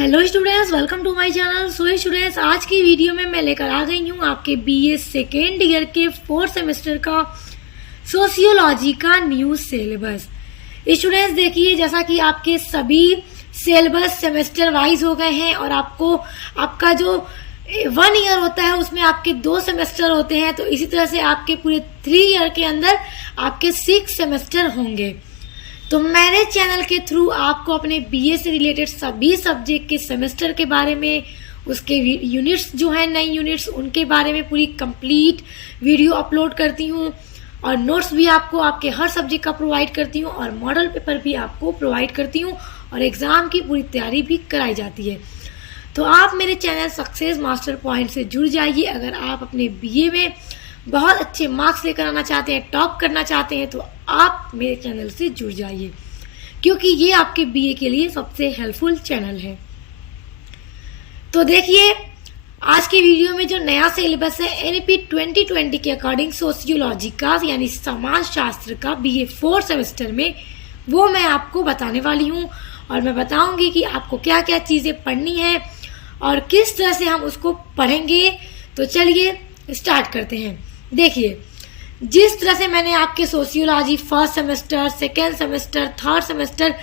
Hello students, welcome to my channel. So students, आज की video में मैं लेकर आ गई हूँ आपके बीए सेकेंड ईयर के 4th सेमेस्टर का सोशियोलॉजी का न्यू सिलेबस। स्टूडेंट्स देखिए, जैसा कि आपके सभी सिलेबस सेमेस्टर वाइज हो गए हैं और आपका जो 1 ईयर होता है उसमें आपके 2 सेमेस्टर होते हैं, तो इसी तरह से आपके पूरे 3 ईयर के अंदर आपके 6 सेमेस्टर होंगे। तो मेरे चैनल के थ्रू आपको अपने बीए से रिलेटेड सभी सब्जेक्ट के सेमेस्टर के बारे में, उसके यूनिट्स जो हैं, नई यूनिट्स, उनके बारे में पूरी कंप्लीट वीडियो अपलोड करती हूँ और नोट्स भी आपको आपके हर सब्जेक्ट का प्रोवाइड करती हूँ और मॉडल पेपर भी आपको प्रोवाइड करती हूँ और एग्ज़ाम की पूरी तैयारी भी कराई जाती है। तो आप मेरे चैनल सक्सेस मास्टर पॉइंट से जुड़ जाइए। अगर आप अपने बीए में बहुत अच्छे मार्क्स लेकर आना चाहते हैं, टॉप करना चाहते हैं, तो आप मेरे चैनल से जुड़ जाइए, क्योंकि ये आपके बीए के लिए सबसे हेल्पफुल चैनल है। तो देखिए, आज की वीडियो में जो नया सिलेबस है एनईपी 2020 के अकॉर्डिंग सोशियोलॉजी का यानी समाज शास्त्र का बीए 4 सेमेस्टर में, वो मैं आपको बताने वाली हूँ और मैं बताऊंगी कि आपको क्या क्या चीज़ें पढ़नी है और किस तरह से हम उसको पढ़ेंगे। तो चलिए स्टार्ट करते हैं। देखिए, जिस तरह से मैंने आपके sociology 1st semester, 2nd semester, 3rd semester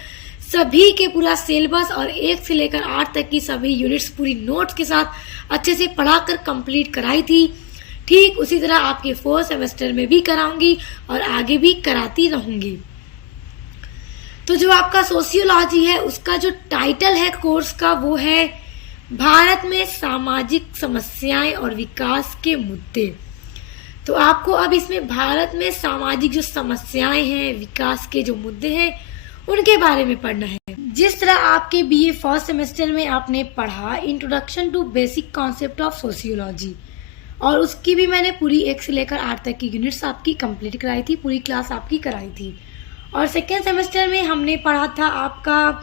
सभी के पूरा सिलेबस और 1 से लेकर 8 तक की सभी यूनिट्स पूरी नोट्स के साथ अच्छे से पढ़ाकर कंप्लीट कराई थी, ठीक उसी तरह आपके 4th सेमेस्टर में भी कराऊंगी और आगे भी कराती रहूंगी। तो जो आपका सोशियोलॉजी है उसका जो टाइटल है कोर्स का, वो है भारत में सामाजिक समस्याएं और विकास के मुद्दे। तो आपको अब इसमें भारत में सामाजिक जो समस्याएं हैं, विकास के जो मुद्दे हैं, उनके बारे में पढ़ना है। जिस तरह आपके बीए 1st सेमेस्टर में आपने पढ़ा introduction to basic concept of sociology, और उसकी भी मैंने पूरी 1 से लेकर 8 तक की यूनिट्स आपकी कंप्लीट कराई थी, पूरी क्लास आपकी कराई थी। और 2nd सेमेस्टर में हमने पढ़ा था आपका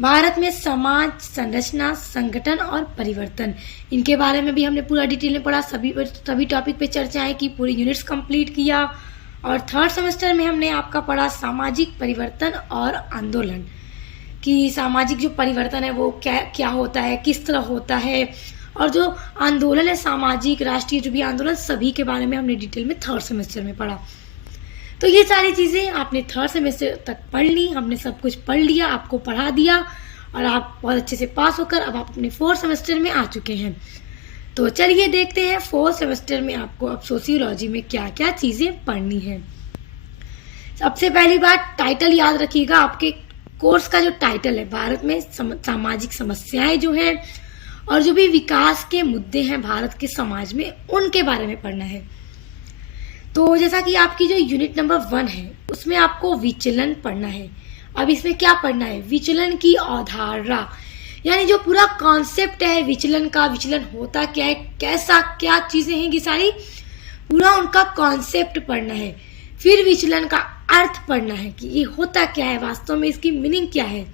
भारत में समाज संरचना, संगठन और परिवर्तन। इनके बारे में भी हमने पूरा डिटेल में पढ़ा, सभी टॉपिक पे चर्चाएं की, पूरी यूनिट्स कंप्लीट किया। और 3rd सेमेस्टर में हमने आपका पढ़ा सामाजिक परिवर्तन और आंदोलन, कि सामाजिक जो परिवर्तन है वो क्या होता है, किस तरह होता है, और जो आंदोलन है सामाजिक राष्ट्रीय जो भी आंदोलन, सभी के बारे में हमने डिटेल में 3rd सेमेस्टर में पढ़ा। तो ये सारी चीज़ें आपने 3rd सेमेस्टर तक पढ़ ली, हमने सब कुछ पढ़ लिया, आपको पढ़ा दिया और आप बहुत अच्छे से पास होकर अब आप अपने 4th सेमेस्टर में आ चुके हैं। तो चलिए देखते हैं 4th सेमेस्टर में आपको अब सोशियोलॉजी में क्या क्या चीज़ें पढ़नी है। सबसे पहली बात, टाइटल याद रखिएगा। आपके कोर्स का जो टाइटल है, भारत में सामाजिक समस्याएं जो हैं और जो भी विकास के मुद्दे हैं भारत के समाज में, उनके बारे में पढ़ना है। तो जैसा कि आपकी जो यूनिट नंबर 1 है उसमें आपको विचलन पढ़ना है। अब इसमें क्या पढ़ना है? विचलन की अवधारणा, यानी जो पूरा कॉन्सेप्ट है विचलन का, विचलन होता क्या है, कैसा, क्या चीजें हैं, ये सारी पूरा उनका कॉन्सेप्ट पढ़ना है। फिर विचलन का अर्थ पढ़ना है कि ये होता क्या है, वास्तव में इसकी मीनिंग क्या है,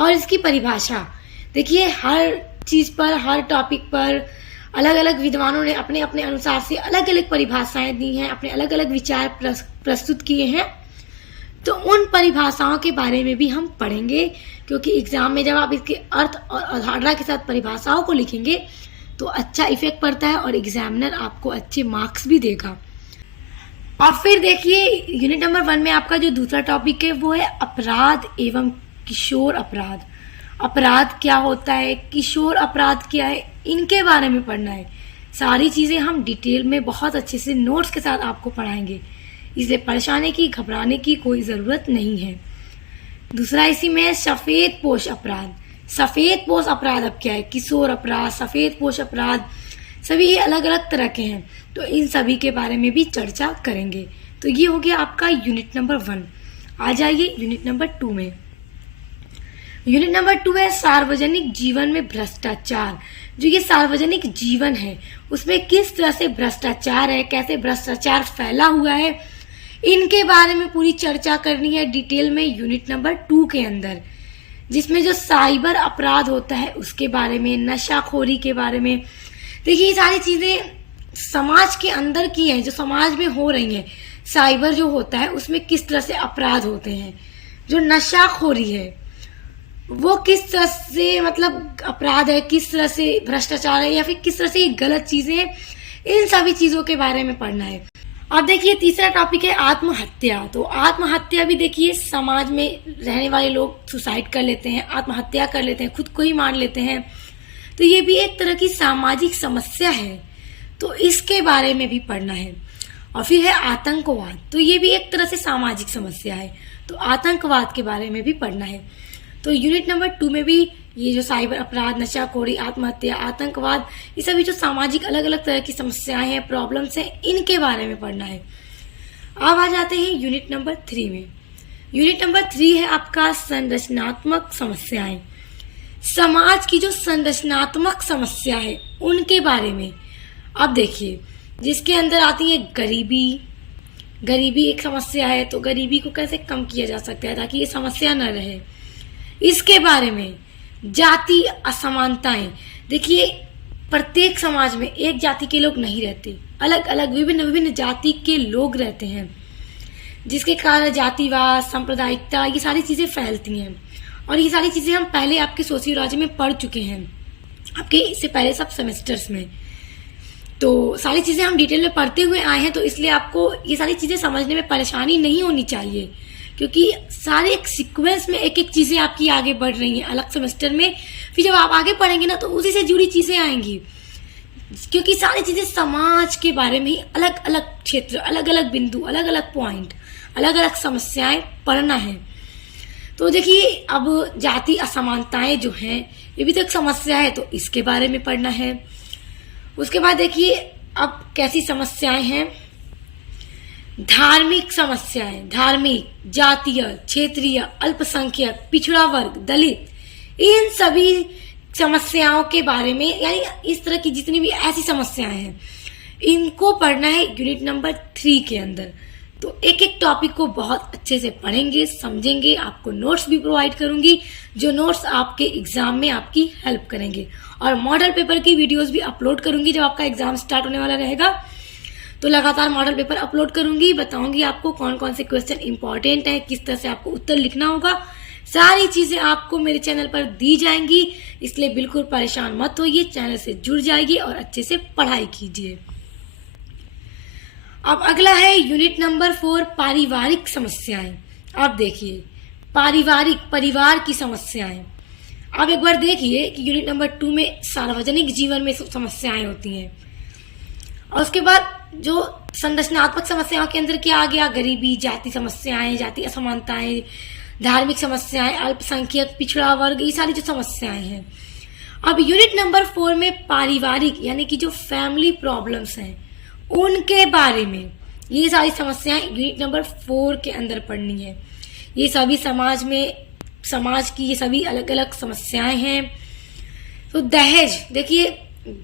और इसकी परिभाषा। देखिए, हर चीज पर, हर टॉपिक पर अलग अलग विद्वानों ने अपने अपने अनुसार से अलग अलग परिभाषाएं दी हैं, अपने अलग अलग विचार प्रस्तुत किए हैं। तो उन परिभाषाओं के बारे में भी हम पढ़ेंगे, क्योंकि एग्जाम में जब आप इसके अर्थ और अवधारणा के साथ परिभाषाओं को लिखेंगे तो अच्छा इफेक्ट पड़ता है और एग्जामिनर आपको अच्छे मार्क्स भी देगा। और फिर देखिए, यूनिट नंबर 1 में आपका जो दूसरा टॉपिक है वो है अपराध एवं किशोर अपराध। अपराध क्या होता है, किशोर अपराध क्या है, इनके बारे में पढ़ना है। सारी चीज़ें हम डिटेल में बहुत अच्छे से नोट्स के साथ आपको पढ़ाएंगे, इसलिए परेशानी की, घबराने की कोई ज़रूरत नहीं है। दूसरा इसी में सफ़ेद पोश अपराध। सफ़ेद पोश अपराध अब क्या है, किशोर अपराध, सफ़ेद पोश अपराध, सभी ये अलग अलग तरह के हैं, तो इन सभी के बारे में भी चर्चा करेंगे। तो ये हो गया आपका यूनिट नंबर 1। आ जाइए यूनिट नंबर 2 में। यूनिट नंबर 2 है सार्वजनिक जीवन में भ्रष्टाचार। जो ये सार्वजनिक जीवन है उसमें किस तरह से भ्रष्टाचार है, कैसे भ्रष्टाचार फैला हुआ है, इनके बारे में पूरी चर्चा करनी है डिटेल में यूनिट नंबर 2 के अंदर, जिसमें जो साइबर अपराध होता है उसके बारे में, नशाखोरी के बारे में। देखिए, ये सारी चीजें समाज के अंदर की हैं, जो समाज में हो रही हैं। साइबर जो होता है उसमें किस तरह से अपराध होते हैं, जो नशाखोरी है वो किस तरह से मतलब अपराध है, किस तरह से भ्रष्टाचार है, या फिर किस तरह से गलत चीजें हैं, इन सभी चीजों के बारे में पढ़ना है। अब देखिए तीसरा टॉपिक है आत्महत्या। तो आत्महत्या भी देखिए समाज में रहने वाले लोग सुसाइड कर लेते हैं, आत्महत्या कर लेते हैं, खुद को ही मार लेते हैं। तो ये भी एक तरह की सामाजिक समस्या है, तो इसके बारे में भी पढ़ना है। और फिर है आतंकवाद, तो ये भी एक तरह से सामाजिक समस्या है, तो आतंकवाद के बारे में भी पढ़ना है। तो यूनिट नंबर 2 में भी ये जो साइबर अपराध, नशाखोरी, आत्महत्या, आतंकवाद, ये सभी जो सामाजिक अलग अलग तरह की समस्याएं हैं, प्रॉब्लम्स हैं, इनके बारे में पढ़ना है। अब आ जाते हैं यूनिट नंबर 3 में। यूनिट नंबर 3 है आपका संरचनात्मक समस्याएं। समाज की जो संरचनात्मक समस्या है उनके बारे में। अब देखिए जिसके अंदर आती है गरीबी। गरीबी एक समस्या है, तो गरीबी को कैसे कम किया जा सकता है ताकि ये समस्या न रहे, इसके बारे में। जाति असमानताएं, देखिए प्रत्येक समाज में एक जाति के लोग नहीं रहते, अलग अलग विभिन्न विभिन्न जाति के लोग रहते हैं, जिसके कारण जातिवाद, सांप्रदायिकता, ये सारी चीजें फैलती हैं। और ये सारी चीजें हम पहले आपके सोशियोलॉजी में पढ़ चुके हैं, आपके इससे पहले सब सेमेस्टर्स में। तो सारी चीजें हम डिटेल में पढ़ते हुए आए हैं, तो इसलिए आपको ये सारी चीजें समझने में परेशानी नहीं होनी चाहिए, क्योंकि सारे एक सीक्वेंस में एक एक चीजें आपकी आगे बढ़ रही हैं अलग सेमेस्टर में। फिर जब आप आगे पढ़ेंगे ना तो उसी से जुड़ी चीजें आएंगी, क्योंकि सारी चीजें समाज के बारे में ही अलग अलग क्षेत्र, अलग अलग बिंदु, अलग अलग पॉइंट, अलग अलग समस्याएं पढ़ना है। तो देखिए अब जाति असमानताएं जो हैं ये भी तो एक समस्या है, तो इसके बारे में पढ़ना है। उसके बाद देखिए अब कैसी समस्याएं हैं, धार्मिक समस्याएं, धार्मिक, जातीय, क्षेत्रीय, अल्पसंख्यक, पिछड़ा वर्ग, दलित, इन सभी समस्याओं के बारे में, यानी इस तरह की जितनी भी ऐसी समस्याएं हैं इनको पढ़ना है यूनिट नंबर 3 के अंदर। तो एक एक टॉपिक को बहुत अच्छे से पढ़ेंगे, समझेंगे। आपको नोट्स भी प्रोवाइड करूंगी, जो नोट्स आपके एग्जाम में आपकी हेल्प करेंगे, और मॉडल पेपर की वीडियोस भी अपलोड करूंगी जब आपका एग्जाम स्टार्ट होने वाला रहेगा। तो लगातार मॉडल पेपर अपलोड करूंगी, बताऊंगी आपको कौन कौन से क्वेश्चन इंपॉर्टेंट है, किस तरह से आपको उत्तर लिखना होगा। सारी चीजें आपको मेरे चैनल पर दी जाएंगी, इसलिए बिल्कुल परेशान मत होइए, चैनल से जुड़ जाइए और अच्छे से पढ़ाई कीजिए। अब अगला है यूनिट नंबर 4, पारिवारिक समस्याएं। अब देखिए पारिवारिक, परिवार की समस्याएं। अब एक बार देखिए कि यूनिट नंबर 2 में सार्वजनिक जीवन में समस्याएं होती हैं, और उसके बाद जो संरचनात्मक समस्याओं के अंदर क्या आ गया, गरीबी, जाति समस्याएं, जाति असमानताएं, धार्मिक समस्याएं, अल्पसंख्यक, पिछड़ा वर्ग, ये सारी जो समस्याएं हैं। अब यूनिट नंबर 4 में पारिवारिक यानी कि जो फैमिली प्रॉब्लम्स हैं उनके बारे में, ये सारी समस्याएं यूनिट नंबर 4 के अंदर पढ़नी है। ये सभी समाज में, समाज की ये सभी अलग अलग समस्याएं हैं। तो दहेज, देखिए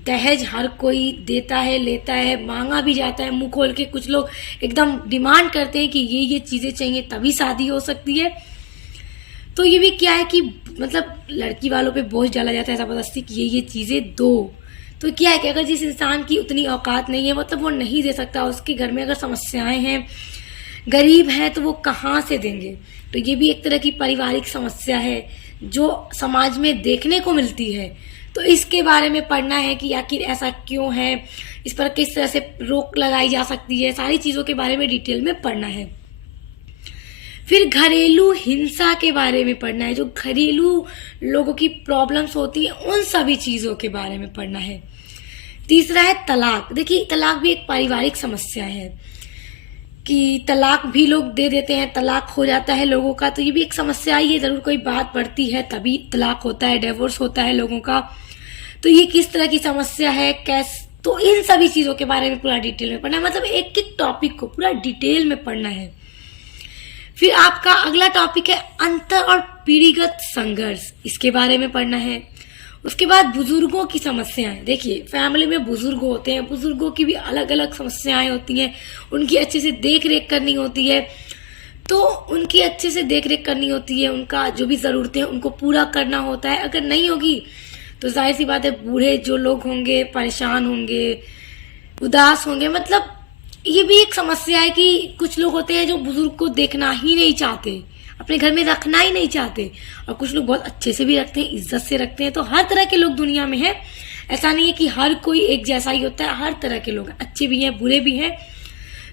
दहेज हर कोई देता है, लेता है, मांगा भी जाता है मुंह खोल के। कुछ लोग एकदम डिमांड करते हैं कि ये चीजें चाहिए तभी शादी हो सकती है। तो ये भी क्या है कि मतलब लड़की वालों पे बोझ डाला जाता है जबरदस्ती कि ये चीजें दो। तो क्या है कि अगर जिस इंसान की उतनी औकात नहीं है, मतलब वो नहीं दे सकता, उसके घर में अगर समस्याएं हैं, गरीब है, तो वो कहाँ से देंगे। तो ये भी एक तरह की पारिवारिक समस्या है जो समाज में देखने को मिलती है। तो इसके बारे में पढ़ना है कि आखिर ऐसा क्यों है, इस पर किस तरह से रोक लगाई जा सकती है, सारी चीजों के बारे में डिटेल में पढ़ना है। फिर घरेलू हिंसा के बारे में पढ़ना है, जो घरेलू लोगों की प्रॉब्लम्स होती हैं उन सभी चीजों के बारे में पढ़ना है। तीसरा है तलाक। देखिए तलाक भी एक पारिवारिक समस्या है कि तलाक भी लोग दे देते हैं, तलाक हो जाता है लोगों का। तो ये भी एक समस्या ही है, जरूर कोई बात पड़ती है तभी तलाक होता है, डिवोर्स होता है लोगों का। तो ये किस तरह की समस्या है, कैसे, तो इन सभी चीजों के बारे में पूरा डिटेल में पढ़ना है, मतलब एक एक टॉपिक को पूरा डिटेल में पढ़ना है। फिर आपका अगला टॉपिक है अंतर और पीढ़ीगत संघर्ष, इसके बारे में पढ़ना है। उसके बाद बुजुर्गों की समस्याएं। देखिए फैमिली में बुजुर्ग होते हैं, बुजुर्गों की भी अलग अलग समस्याएं होती हैं, उनकी अच्छे से देख रेख करनी होती है। तो उनकी अच्छे से देख रेख करनी होती है, उनका जो भी जरूरतें हैं उनको पूरा करना होता है। अगर नहीं होगी तो जाहिर सी बात है बूढ़े जो लोग होंगे परेशान होंगे, उदास होंगे। मतलब ये भी एक समस्या है कि कुछ लोग होते हैं जो बुजुर्ग को देखना ही नहीं चाहते, अपने घर में रखना ही नहीं चाहते, और कुछ लोग बहुत अच्छे से भी रखते हैं, इज्जत से रखते हैं। तो हर तरह के लोग दुनिया में हैं, ऐसा नहीं है कि हर कोई एक जैसा ही होता है, हर तरह के लोग अच्छे भी हैं, बुरे भी हैं।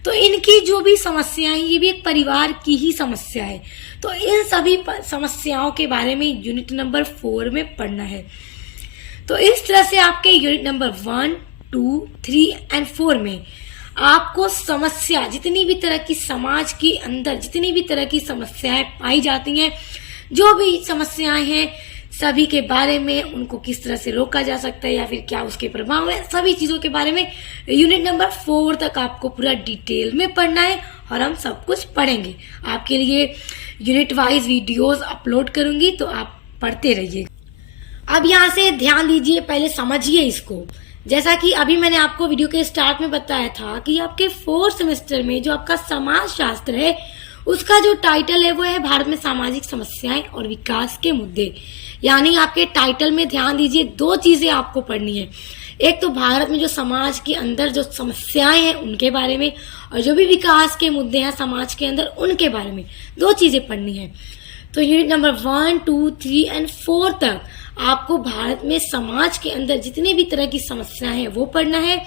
तो इनकी जो भी समस्याएं, ये भी एक परिवार की ही समस्या है। तो इन सभी समस्याओं के बारे में यूनिट नंबर 4 में पढ़ना है। तो इस तरह से आपके यूनिट नंबर 1, 2, 3 एंड 4 में आपको समस्या, जितनी भी तरह की समाज के अंदर जितनी भी तरह की समस्याएं पाई जाती हैं, जो भी समस्याएं हैं, सभी के बारे में, उनको किस तरह से रोका जा सकता है या फिर क्या उसके प्रभाव है, सभी चीजों के बारे में यूनिट नंबर 4 तक आपको पूरा डिटेल में पढ़ना है, और हम सब कुछ पढ़ेंगे। आपके लिए यूनिट वाइज वीडियोस अपलोड करूंगी, तो आप पढ़ते रहिए। अब यहाँ से ध्यान दीजिए, पहले समझिए इसको। जैसा कि अभी मैंने आपको वीडियो के स्टार्ट में बताया था कि आपके 4th सेमेस्टर में जो आपका समाज शास्त्र है, उसका जो टाइटल है वो है भारत में सामाजिक समस्याएं और विकास के मुद्दे। यानी आपके टाइटल में ध्यान दीजिए, 2 चीजें आपको पढ़नी है। एक तो भारत में जो समाज के अंदर जो समस्याएं हैं उनके बारे में, और जो भी विकास के मुद्दे हैं समाज के अंदर उनके बारे में 2 चीजें पढ़नी है। तो यूनिट नंबर 1, 2, 3 एंड 4 तक आपको भारत में समाज के अंदर जितने भी तरह की समस्याएं हैं वो पढ़ना है।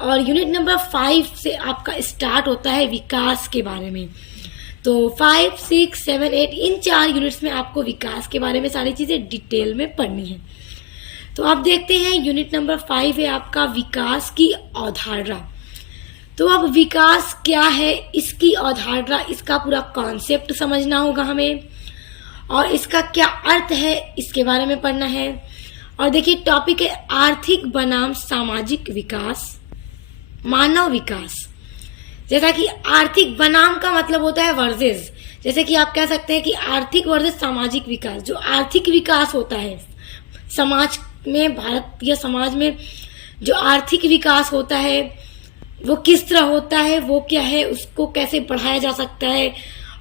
और यूनिट नंबर 5 से आपका स्टार्ट होता है विकास के बारे में। तो 5, 6, 7, 8 इन 4 यूनिट्स में आपको विकास के बारे में सारी चीजें डिटेल में पढ़नी है। तो आप देखते हैं यूनिट नंबर 5 है आपका विकास की अवधारणा। तो अब विकास क्या है, इसकी अवधारणा, इसका पूरा कॉन्सेप्ट समझना होगा हमें, और इसका क्या अर्थ है इसके बारे में पढ़ना है। और देखिए टॉपिक है आर्थिक बनाम सामाजिक विकास, मानव विकास। जैसा कि आर्थिक बनाम का मतलब होता है वर्सेस, जैसे कि आप कह सकते हैं कि आर्थिक वर्सेस सामाजिक विकास। जो आर्थिक विकास होता है समाज में, भारत या समाज में जो आर्थिक विकास होता है वो किस तरह होता है, वो क्या है, उसको कैसे बढ़ाया जा सकता है।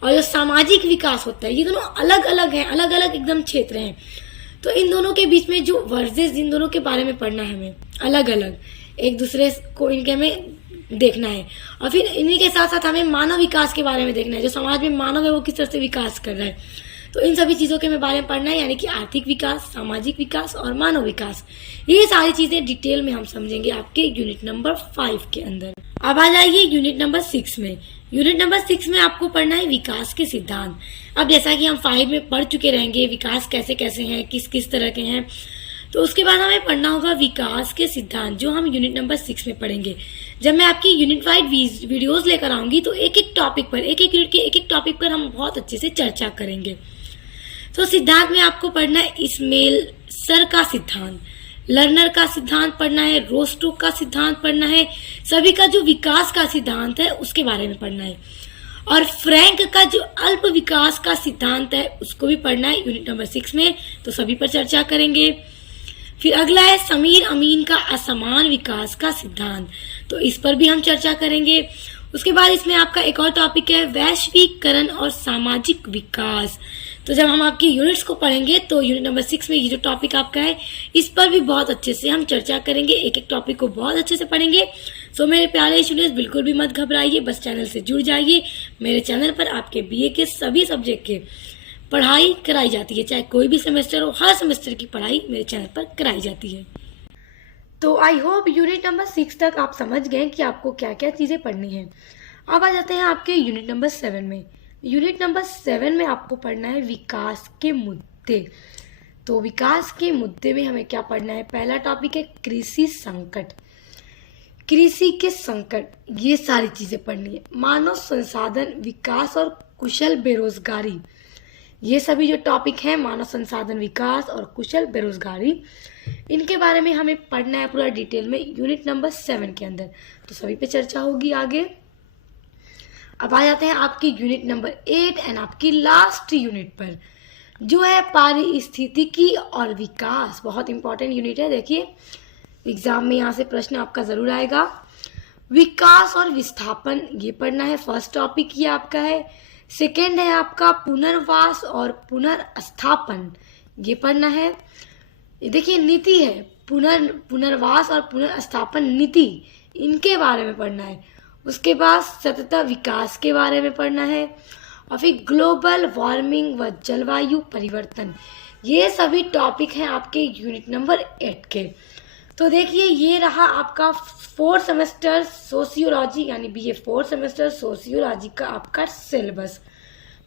और जो सामाजिक विकास होता है, ये दोनों अलग अलग हैं, अलग अलग एकदम क्षेत्र हैं। तो इन दोनों के बीच में जो वर्सेस, इन दोनों के बारे में पढ़ना है हमें, अलग अलग एक दूसरे को इनके में देखना है। और फिर इन्हीं के साथ साथ हमें मानव विकास के बारे में देखना है, जो समाज में मानव है वो किस तरह से विकास कर रहा है। तो इन सभी चीजों के बारे में पढ़ना है, यानी कि आर्थिक विकास, सामाजिक विकास और मानव विकास। ये सारी चीजें डिटेल में हम समझेंगे आपके यूनिट नंबर 5 के अंदर। अब आ जाइए यूनिट नंबर 6 में। यूनिट नंबर 6 में आपको पढ़ना है विकास के सिद्धांत। अब जैसा कि हम 5 में पढ़ चुके रहेंगे विकास कैसे कैसे हैं, किस किस तरह के हैं, तो उसके बाद हमें पढ़ना होगा विकास के सिद्धांत, जो हम यूनिट नंबर 6 में पढ़ेंगे। जब मैं आपकी यूनिट वाइज वीडियोस लेकर आऊंगी तो एक एक टॉपिक पर, एक एक यूनिट के एक एक टॉपिक पर हम बहुत अच्छे से चर्चा करेंगे। तो सिद्धांत में आपको पढ़ना है इस्मेल सर का सिद्धांत, लर्नर का सिद्धांत पढ़ना है, रोस्टो का सिद्धांत पढ़ना है, सभी का जो विकास का सिद्धांत है उसके बारे में पढ़ना है, और फ्रैंक का जो अल्प विकास का सिद्धांत है उसको भी पढ़ना है यूनिट नंबर 6 में। तो सभी पर चर्चा करेंगे। फिर अगला है समीर अमीन का असमान विकास का सिद्धांत, तो इस पर भी हम चर्चा करेंगे। उसके बाद इसमें आपका एक और टॉपिक है वैश्वीकरण और सामाजिक विकास। तो जब हम आपकी यूनिट्स को पढ़ेंगे तो यूनिट नंबर 6 में ये जो टॉपिक आपका है इस पर भी बहुत अच्छे से हम चर्चा करेंगे, एक एक टॉपिक को बहुत अच्छे से पढ़ेंगे। सो मेरे प्यारे स्टूडेंट्स, बिल्कुल भी मत घबराइए, बस चैनल से जुड़ जाइए। मेरे चैनल पर आपके बीए के सभी सब्जेक्ट के पढ़ाई कराई जाती है, चाहे कोई भी सेमेस्टर हो, हर सेमेस्टर की पढ़ाई मेरे चैनल पर कराई जाती है। तो आई होप यूनिट नंबर 6 तक आप समझ गए कि आपको क्या क्या चीजें पढ़नी है। अब आ जाते हैं आपके यूनिट नंबर 7 में। यूनिट नंबर 7 में आपको पढ़ना है विकास के मुद्दे। तो विकास के मुद्दे में हमें क्या पढ़ना है, पहला टॉपिक है कृषि संकट, कृषि के संकट, ये सारी चीजें पढ़नी है। मानव संसाधन विकास और कुशल बेरोजगारी, ये सभी जो टॉपिक हैं, मानव संसाधन विकास और कुशल बेरोजगारी, इनके बारे में हमें पढ़ना है पूरा डिटेल में यूनिट नंबर 7 के अंदर। तो सभी पे चर्चा होगी आगे। अब आ जाते हैं आपकी यूनिट नंबर 8 एंड आपकी लास्ट यूनिट पर, जो है पारिस्थितिकी और विकास। बहुत इंपॉर्टेंट यूनिट है, देखिए एग्जाम में यहाँ से प्रश्न आपका जरूर आएगा। विकास और विस्थापन ये पढ़ना है, फर्स्ट टॉपिक ये आपका है। सेकेंड है आपका पुनर्वास और पुनर्स्थापन, ये पढ़ना है। देखिए नीति है, पुनर्वास और पुनर्स्थापन नीति, इनके बारे में पढ़ना है। उसके बाद सतत विकास के बारे में पढ़ना है, और फिर ग्लोबल वार्मिंग व जलवायु परिवर्तन। ये सभी टॉपिक हैं आपके यूनिट नंबर 8 के। तो देखिए ये रहा आपका 4th सेमेस्टर सोशियोलॉजी यानी बीए 4th सेमेस्टर सोशियोलॉजी का आपका सिलेबस।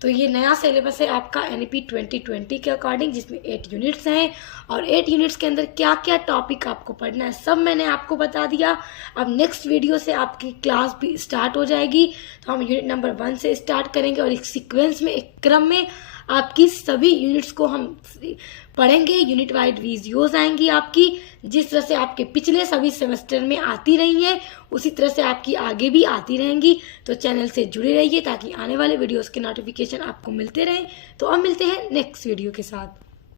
तो ये नया सिलेबस है आपका एनईपी 2020 के अकॉर्डिंग, जिसमें 8 यूनिट्स हैं और 8 यूनिट्स के अंदर क्या क्या टॉपिक आपको पढ़ना है सब मैंने आपको बता दिया। अब नेक्स्ट वीडियो से आपकी क्लास भी स्टार्ट हो जाएगी। तो हम यूनिट नंबर 1 से स्टार्ट करेंगे और एक सीक्वेंस में, एक क्रम में आपकी सभी यूनिट्स को हम पढ़ेंगे। यूनिट वाइड वीडियोस आएंगी आपकी, जिस तरह से आपके पिछले सभी सेमेस्टर में आती रही हैं उसी तरह से आपकी आगे भी आती रहेंगी। तो चैनल से जुड़े रहिए ताकि आने वाले वीडियोस के नोटिफिकेशन आपको मिलते रहें। तो अब मिलते हैं नेक्स्ट वीडियो के साथ।